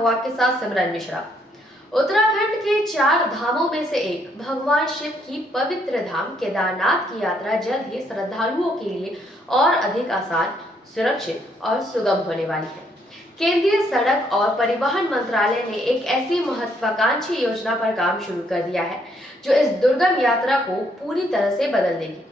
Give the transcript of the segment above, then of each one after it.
हुआ के साथ सिमरन मिश्रा। उत्तराखंड के 4 धामों में से एक भगवान शिव की पवित्र धाम केदारनाथ की यात्रा जल्द ही श्रद्धालुओं के लिए और अधिक आसान, सुरक्षित और सुगम होने वाली है। केंद्रीय सड़क और परिवहन मंत्रालय ने एक ऐसी महत्वाकांक्षी योजना पर काम शुरू कर दिया है जो इस दुर्गम यात्रा को पूरी तरह से बदल देगी।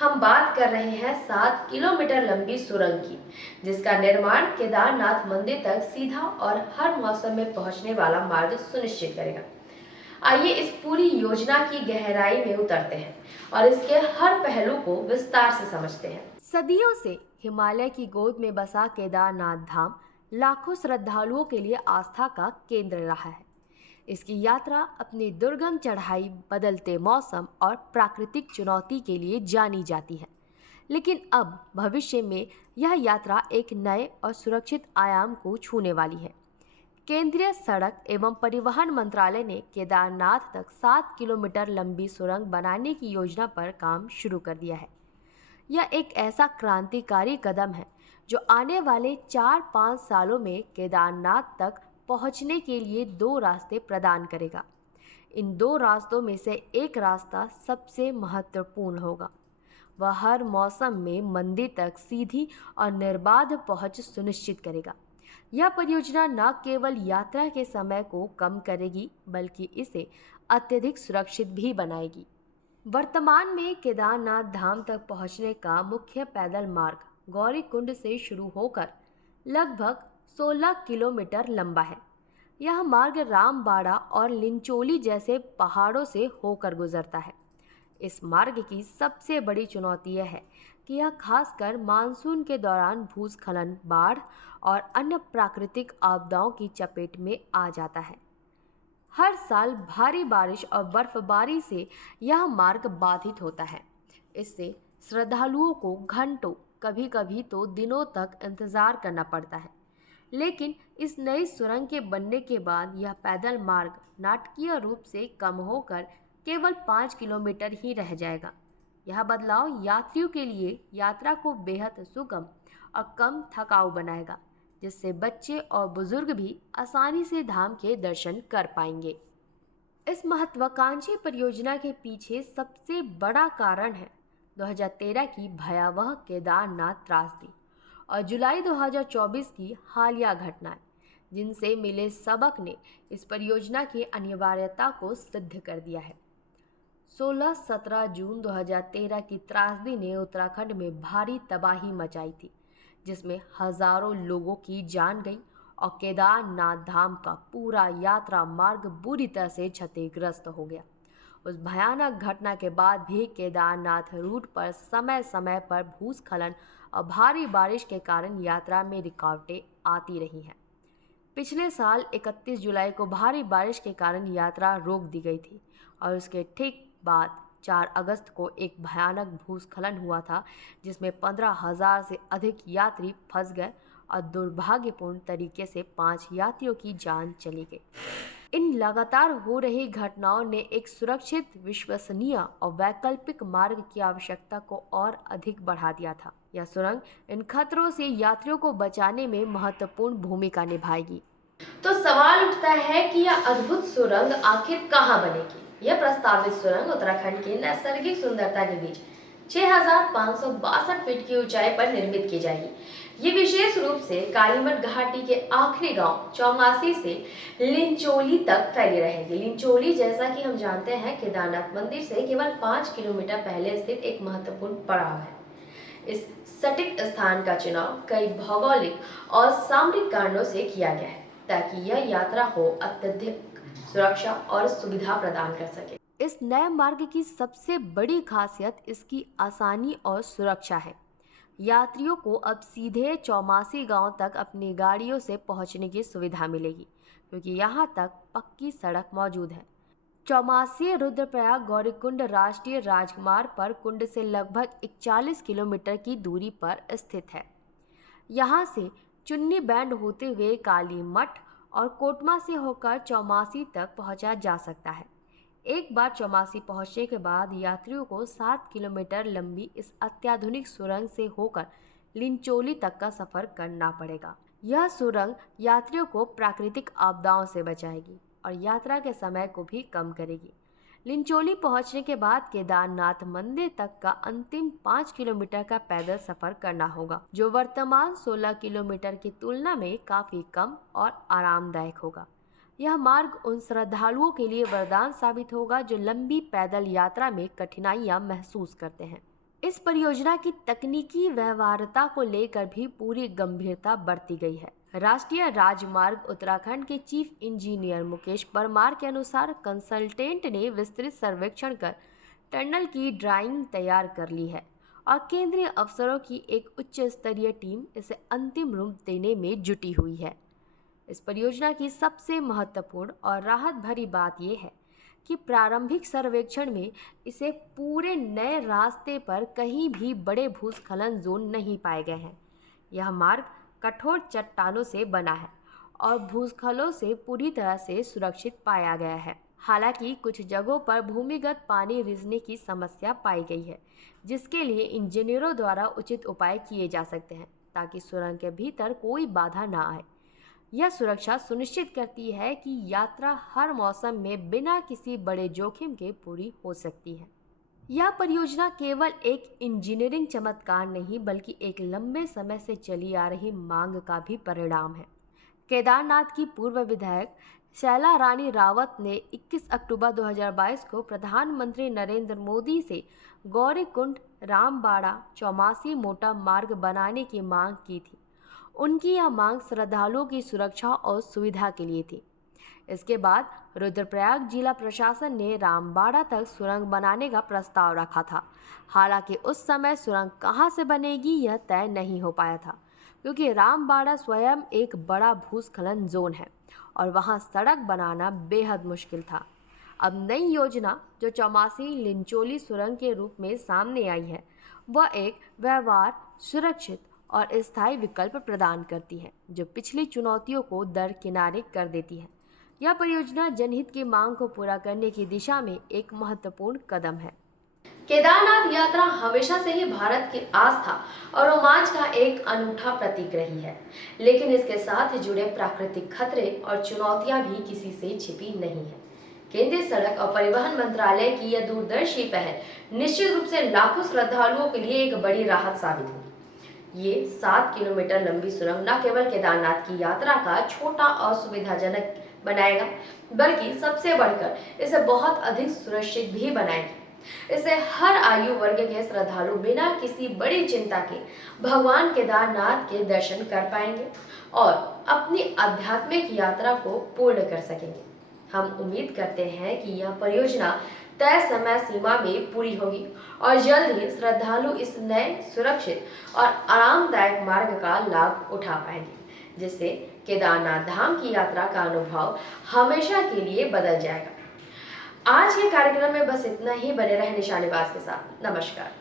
हम बात कर रहे हैं 7 किलोमीटर लंबी सुरंग की, जिसका निर्माण केदारनाथ मंदिर तक सीधा और हर मौसम में पहुंचने वाला मार्ग सुनिश्चित करेगा। आइए इस पूरी योजना की गहराई में उतरते हैं और इसके हर पहलू को विस्तार से समझते हैं। सदियों से हिमालय की गोद में बसा केदारनाथ धाम लाखों श्रद्धालुओं के लिए आस्था का केंद्र रहा है। इसकी यात्रा अपनी दुर्गम चढ़ाई, बदलते मौसम और प्राकृतिक चुनौती के लिए जानी जाती है। लेकिन अब भविष्य में यह यात्रा एक नए और सुरक्षित आयाम को छूने वाली है। केंद्रीय सड़क एवं परिवहन मंत्रालय ने केदारनाथ तक 7 किलोमीटर लंबी सुरंग बनाने की योजना पर काम शुरू कर दिया है। यह एक ऐसा क्रांतिकारी कदम है जो आने वाले 4-5 सालों में केदारनाथ तक पहुंचने के लिए 2 रास्ते प्रदान करेगा। इन 2 रास्तों में से एक रास्ता सबसे महत्वपूर्ण होगा। वह हर मौसम में मंदिर तक सीधी और निर्बाध पहुंच सुनिश्चित करेगा। यह परियोजना न केवल यात्रा के समय को कम करेगी, बल्कि इसे अत्यधिक सुरक्षित भी बनाएगी। वर्तमान में केदारनाथ धाम तक पहुंचने का मुख्य पैदल मार्ग गौरीकुंड से शुरू होकर लगभग 16 किलोमीटर लंबा है। यह मार्ग रामबाड़ा और लिंचोली जैसे पहाड़ों से होकर गुजरता है। इस मार्ग की सबसे बड़ी चुनौती यह है कि यह खासकर मानसून के दौरान भूस्खलन, बाढ़ और अन्य प्राकृतिक आपदाओं की चपेट में आ जाता है। हर साल भारी बारिश और बर्फबारी से यह मार्ग बाधित होता है। इससे श्रद्धालुओं को घंटों, कभी-कभी तो दिनों तक इंतजार करना पड़ता है। लेकिन इस नई सुरंग के बनने के बाद यह पैदल मार्ग नाटकीय रूप से कम होकर केवल 5 किलोमीटर ही रह जाएगा। यह बदलाव यात्रियों के लिए यात्रा को बेहद सुगम और कम थकाऊ बनाएगा, जिससे बच्चे और बुजुर्ग भी आसानी से धाम के दर्शन कर पाएंगे। इस महत्वाकांक्षी परियोजना के पीछे सबसे बड़ा कारण है 2013 की भयावह केदारनाथ त्रासदी और जुलाई 2024 की हालिया घटनाएं, जिनसे मिले सबक ने इस परियोजना की अनिवार्यता को सिद्ध कर दिया है। 16-17 जून 2013 की त्रासदी ने उत्तराखंड में भारी तबाही मचाई थी, जिसमें हजारों लोगों की जान गई और केदारनाथ धाम का पूरा यात्रा मार्ग बुरी तरह से क्षतिग्रस्त हो गया। उस भयानक घटना के बाद भी केदारनाथ रूट पर समय समय पर भूस्खलन और भारी बारिश के कारण यात्रा में रुकावटें आती रही हैं। पिछले साल 31 जुलाई को भारी बारिश के कारण यात्रा रोक दी गई थी और उसके ठीक बाद 4 अगस्त को एक भयानक भूस्खलन हुआ था, जिसमें 15,000 से अधिक यात्री फंस गए और दुर्भाग्यपूर्ण तरीके से 5 यात्रियों की जान चली गई। इन लगातार हो रही घटनाओं ने एक सुरक्षित, विश्वसनीय और वैकल्पिक मार्ग की आवश्यकता को और अधिक बढ़ा दिया था। यह सुरंग इन खतरों से यात्रियों को बचाने में महत्वपूर्ण भूमिका निभाएगी। तो सवाल उठता है कि यह अद्भुत सुरंग आखिर कहाँ बनेगी? यह प्रस्तावित सुरंग उत्तराखंड की नैसर्गिक सुंदरता के बीच 6,562 फीट की ऊंचाई पर निर्मित की जाएगी। ये विशेष रूप से कालीमठ घाटी के आखिरी गांव चौमासी से लिंचोली तक फैली रहेगी। लिंचोली, जैसा कि हम जानते हैं, केदारनाथ मंदिर से केवल 5 किलोमीटर पहले स्थित एक महत्वपूर्ण पड़ाव है। इस सटीक स्थान का चुनाव कई भौगोलिक और सामरिक कारणों से किया गया है, ताकि यह यात्रा को अत्यधिक सुरक्षा और सुविधा प्रदान कर सके। इस नए मार्ग की सबसे बड़ी खासियत इसकी आसानी और सुरक्षा है। यात्रियों को अब सीधे चौमासी गांव तक अपनी गाड़ियों से पहुंचने की सुविधा मिलेगी, क्योंकि यहां तक पक्की सड़क मौजूद है। चौमासी रुद्रप्रयाग गौरीकुंड राष्ट्रीय राजमार्ग पर कुंड से लगभग 41 किलोमीटर की दूरी पर स्थित है। यहां से चुन्नी बैंड होते हुए कालीमठ और कोटमा से होकर चौमासी तक पहुंचा जा सकता है। एक बार चौमासी पहुंचने के बाद यात्रियों को 7 किलोमीटर लंबी इस अत्याधुनिक सुरंग से होकर लिंचोली तक का सफर करना पड़ेगा। यह सुरंग यात्रियों को प्राकृतिक आपदाओं से बचाएगी और यात्रा के समय को भी कम करेगी। लिंचोली पहुंचने के बाद केदारनाथ मंदिर तक का अंतिम 5 किलोमीटर का पैदल सफर करना होगा, जो वर्तमान 16 किलोमीटर की तुलना में काफी कम और आरामदायक होगा। यह मार्ग उन श्रद्धालुओं के लिए वरदान साबित होगा जो लंबी पैदल यात्रा में कठिनाइयां महसूस करते हैं। इस परियोजना की तकनीकी व्यवहार्यता को लेकर भी पूरी गंभीरता बरती गई है। राष्ट्रीय राजमार्ग उत्तराखंड के चीफ इंजीनियर मुकेश परमार के अनुसार कंसल्टेंट ने विस्तृत सर्वेक्षण कर टनल की ड्राइंग तैयार कर ली है और केंद्रीय अफसरों की एक उच्च स्तरीय टीम इसे अंतिम रूप देने में जुटी हुई है। इस परियोजना की सबसे महत्वपूर्ण और राहत भरी बात यह है कि प्रारंभिक सर्वेक्षण में इसे पूरे नए रास्ते पर कहीं भी बड़े भूस्खलन जोन नहीं पाए गए हैं। यह मार्ग कठोर चट्टानों से बना है और भूस्खलों से पूरी तरह से सुरक्षित पाया गया है। हालांकि कुछ जगहों पर भूमिगत पानी रिसने की समस्या पाई गई है, जिसके लिए इंजीनियरों द्वारा उचित उपाय किए जा सकते हैं ताकि सुरंग के भीतर कोई बाधा न आए। यह सुरक्षा सुनिश्चित करती है कि यात्रा हर मौसम में बिना किसी बड़े जोखिम के पूरी हो सकती है। यह परियोजना केवल एक इंजीनियरिंग चमत्कार नहीं बल्कि एक लंबे समय से चली आ रही मांग का भी परिणाम है। केदारनाथ की पूर्व विधायक शैला रानी रावत ने 21 अक्टूबर 2022 को प्रधानमंत्री नरेंद्र मोदी से गौरीकुंड रामबाड़ा चौमासी मोटा मार्ग बनाने की मांग की थी। उनकी यह मांग श्रद्धालुओं की सुरक्षा और सुविधा के लिए थी। इसके बाद रुद्रप्रयाग जिला प्रशासन ने रामबाड़ा तक सुरंग बनाने का प्रस्ताव रखा था। हालांकि उस समय सुरंग कहां से बनेगी यह तय नहीं हो पाया था, क्योंकि रामबाड़ा स्वयं एक बड़ा भूस्खलन जोन है और वहां सड़क बनाना बेहद मुश्किल था। अब नई योजना जो चौमासी लिंचोली सुरंग के रूप में सामने आई है, वह एक व्यवहार, सुरक्षित और स्थायी विकल्प प्रदान करती है, जो पिछली चुनौतियों को दरकिनारे कर देती है। यह परियोजना जनहित की मांग को पूरा करने की दिशा में एक महत्वपूर्ण कदम है। केदारनाथ यात्रा हमेशा से ही भारत की आस्था और रोमांच का एक अनूठा प्रतीक रही है, लेकिन इसके साथ जुड़े प्राकृतिक खतरे और चुनौतियां भी किसी से छिपी नहीं है। केंद्रीय सड़क और परिवहन मंत्रालय की यह दूरदर्शी पहल निश्चित रूप से लाखों श्रद्धालुओं के लिए एक बड़ी राहत साबित होगी। ये 7 किलोमीटर लंबी सुरंग न केवल केदारनाथ की यात्रा का छोटा और सुविधाजनक बनाएगा, बल्कि सबसे बढ़कर इसे बहुत अधिक सुरक्षित भी बनाएगी। इसे हर आयु वर्ग के श्रद्धालु बिना किसी बड़ी चिंता के भगवान केदारनाथ के दर्शन कर पाएंगे और अपनी आध्यात्मिक यात्रा को पूर्ण कर सकेंगे। हम उम्मीद करते हैं कि यह परियोजना तय समय सीमा में पूरी होगी और जल्द ही श्रद्धालु इस नए, सुरक्षित और आरामदायक मार्ग का लाभ उठा पाएंगे, जिससे केदारनाथ धाम की यात्रा का अनुभव हमेशा के लिए बदल जाएगा। आज के कार्यक्रम में बस इतना ही। बने रहे निशानेबाज के साथ। नमस्कार।